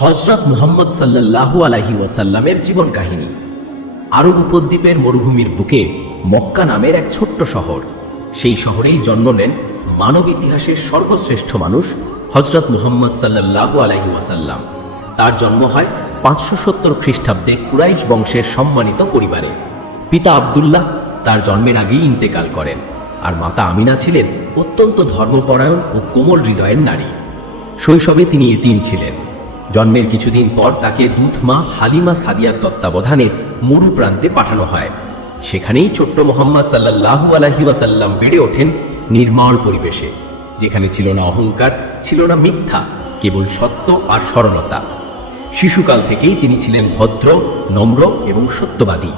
হজরত মুহাম্মদ সাল্লাল্লাহু আলাইহি ওয়াসাল্লামের জীবন কাহিনী। আরব উপদ্বীপের মরুভূমির বুকে মক্কা নামের এক ছোট্ট শহর। সেই শহরেই জন্ম নেন মানব ইতিহাসের সর্বশ্রেষ্ঠ মানুষ হজরত মুহাম্মদ সাল্লাল্লাহু আলাইহি ওয়াসাল্লাম। তার জন্ম হয় পাঁচশো সত্তর খ্রিস্টাব্দে কুরাইশ বংশের সম্মানিত পরিবারে। পিতা আব্দুল্লাহ তার জন্মের আগেই ইন্তেকাল করেন আর মাতা আমিনা ছিলেন অত্যন্ত ধর্মপরায়ণ ও কোমল হৃদয়ের নারী। শৈশবে তিনি এতিম ছিলেন। জন্মের কিছুদিন পর তাকে দুধমা হালিমা সাদিয়ার তত্ত্বাবধানে মরু প্রান্তে পাঠানো হয়। সেখানেই ছোট্ট মোহাম্মদ সাল্লাল্লাহু আলাইহি ওয়াসাল্লাম বেড়ে ওঠেন নির্মল পরিবেশে, যেখানে ছিল না অহংকার, ছিল না মিথ্যা, কেবল সত্য আর সরলতা শিশুকাল থেকেই তিনি ছিলেন ভদ্র, নম্র এবং সত্যবাদী।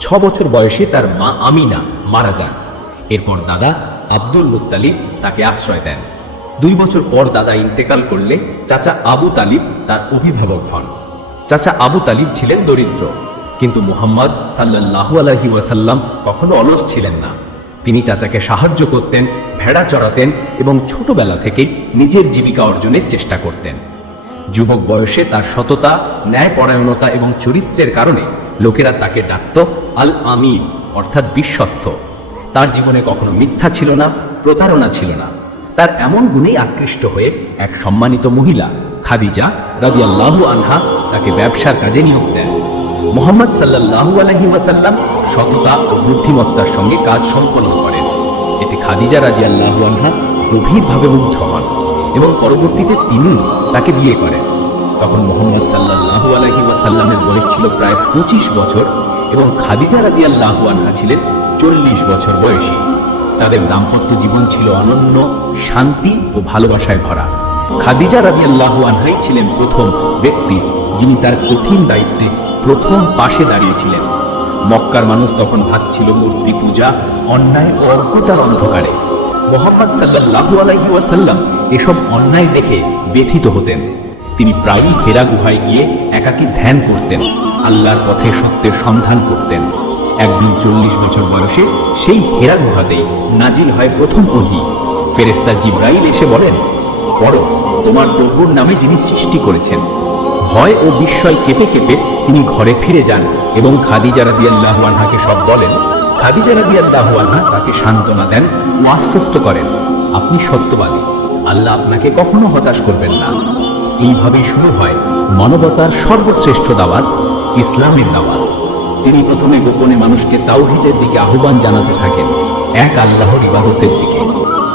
ছ বছর বয়সে তার মা আমিনা মারা যান। এরপর দাদা আব্দুল মুত্তালিব তাকে আশ্রয় দেন। দুই বছর পর দাদা ইন্তেকাল করলে চাচা আবু তালিব তার অভিভাবক হন। চাচা আবু তালিব ছিলেন দরিদ্র, কিন্তু মুহাম্মদ সাল্লাল্লাহু আলাইহি ওয়াসাল্লাম কখনো অলস ছিলেন না। তিনি চাচাকে সাহায্য করতেন, ভেড়া চড়াতেন এবং ছোটবেলা থেকেই নিজের জীবিকা অর্জনের চেষ্টা করতেন। যুবক বয়সে তার সততা, ন্যায়পরায়ণতা এবং চরিত্রের কারণে লোকেরা তাকে ডাকত আল আমিন অর্থাৎ বিশ্বস্ত। তার জীবনে কখনো মিথ্যা ছিল না, প্রতারণা ছিল না। তার এমন গুণেই আকৃষ্ট হয়ে এক সম্মানিত মহিলা, খাদিজা রাদিয়াল্লাহু আনহা, তাকে ব্যবসার কাজে নিয়োগ দেন। মোহাম্মদ সাল্লাল্লাহু আলাইহি ওয়াসাল্লাম সততা ও বুদ্ধিমত্তার সঙ্গে কাজ সম্পন্ন করেন। এতে খাদিজা রাদিয়াল্লাহু আনহা গভীরভাবে মুগ্ধ হন এবং পরবর্তীতে তিনি তাকে বিয়ে করেন। তখন মোহাম্মদ সাল্লাল্লাহু আলাইহি ওয়াসাল্লামের বয়স ছিল প্রায় পঁচিশ বছর এবং খাদিজা রাদিয়াল্লাহু আনহা ছিলেন চল্লিশ বছর বয়সী। তাদের দাম্পত্য জীবন ছিল অনন্য, শান্তি ও ভালোবাসায় ভরা। খাদিজা রাদিয়াল্লাহু আনহাই ছিলেন প্রথম ব্যক্তি যিনি তার কঠিন দায়িত্বে প্রথম পাশে দাঁড়িয়েছিলেন। মক্কার মানুষ তখন ভাসছিল মূর্তি পূজা, অন্যায় অজ্ঞতার অন্ধকারে। মোহাম্মদ সাল্লাহু আলাইহি ওয়াসাল্লাম এসব অন্যায় দেখে ব্যথিত হতেন। তিনি প্রায়ই হেরা গুহায় গিয়ে একাকী ধ্যান করতেন, আল্লাহর পথে সত্যের সন্ধান করতেন। একদিন চল্লিশ বছর বয়সে সেই হেরা গুহাতেই নাজিল হয় প্রথম ওহি ফেরেস্তা জিব্রাইল এসে বলেন, পড়ো, তোমার প্রভুর নামে যিনি সৃষ্টি করেছেন। ভয় ও বিস্ময় কেঁপে কেঁপে তিনি ঘরে ফিরে যান এবং খাদিজা রাদিয়াল্লাহু আনহাকে সব বলেন। খাদিজা রাদিয়াল্লাহু আনহা তাকে সান্ত্বনা দেন ও আশ্বস্ত করেন, আপনি সত্যবাদী, আল্লাহ আপনাকে কখনো হতাশ করবেন না। এইভাবেই শুরু হয় মানবতার সর্বশ্রেষ্ঠ দাওয়াত, ইসলামের দাওয়াত। তিনি প্রথমে গোপনে মানুষকে তাওহিদের দিকে আহ্বান জানাতে থাকেন, এক আল্লাহর ইবাদতের দিকে।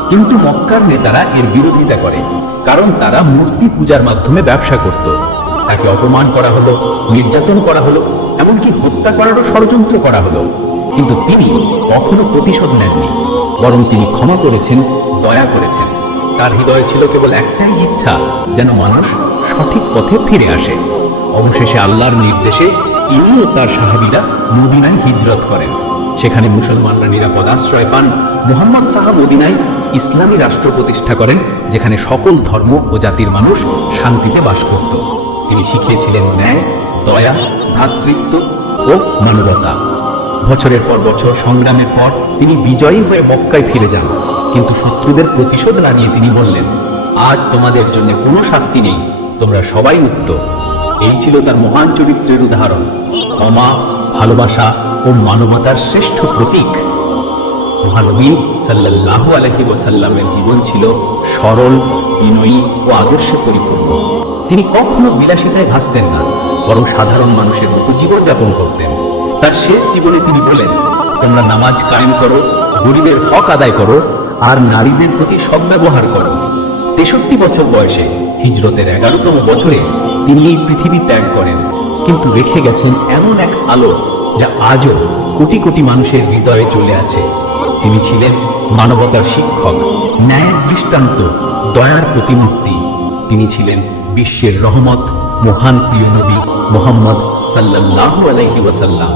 কিন্তু মক্কার নেতারা এর বিরোধিতা করে, কারণ তারা মূর্তি পূজার মাধ্যমে ব্যবসা করত। তাকে অপমান করা হলো, নির্যাতন করা হলো, এমনকি হত্যা করারও ষড়যন্ত্র করা হলো। কিন্তু তিনি কখনো প্রতিশোধ নেননি, বরং তিনি ক্ষমা করেছেন, দয়া করেছেন। তার হৃদয়ে ছিল কেবল একটাই ইচ্ছা, যেন মানুষ সঠিক পথে ফিরে আসে। অবশেষে আল্লাহর নির্দেশে ও তার সাহাবীরা মদিনায় হিজরত করেন। সেখানে মুসলমানরা নিরাপদ আশ্রয় পান। মুহাম্মদ সাহা মদিনায় ইসলামী রাষ্ট্র প্রতিষ্ঠা করেন, যেখানে সকল ধর্ম ও জাতির মানুষ শান্তিতে বাস করত। তিনি শিখিয়েছিলেন ন্যায়, দয়া, ভ্রাতৃত্ব ও মানবতা। বছরের পর বছর, সংগ্রামের পর তিনি বিজয়ী হয়ে মক্কায় ফিরে যান। কিন্তু শত্রুদের প্রতিশোধ না নিয়ে তিনি বললেন, আজ তোমাদের জন্য কোনো শাস্তি নেই। তোমরা সবাই মুক্ত। এই ছিল তার মহান চরিত্রের উদাহরণ। ক্ষমা, ভালোবাসা ও মানবতার শ্রেষ্ঠ প্রতীক। মহানবী সাল্লাল্লাহু আলহি ওয়াসাল্লামের জীবন ছিল সরল, বিনয়ী ও আদর্শে পরিপূর্ণ। তিনি কখনো বিলাসিতায় ভাসতেন না, বরং সাধারণ মানুষের মতো জীবনযাপন করতেন। তার শেষ জীবনে তিনি বলেন, তোমরা নামাজ কায়েম করো, গরিবের হক আদায় করো, আর নারীদের প্রতি সদ্ব্যবহার করো। তেষট্টি বছর বয়সে হিজরতের এগারোতম বছরে তিনি এই পৃথিবী ত্যাগ করেন, কিন্তু রেখে গেছেন এমন এক আলো যা আজও কোটি কোটি মানুষের হৃদয়ে চলে আছে। তিনি ছিলেন মানবতার শিক্ষক, ন্যায়ের দৃষ্টান্ত, দয়ার প্রতিমূর্তি। তিনি ছিলেন বিশ্বের রহমত, মহান প্রিয় নবী মোহাম্মদ সাল্লাল্লাহু আলাইহি ওয়াসাল্লাম।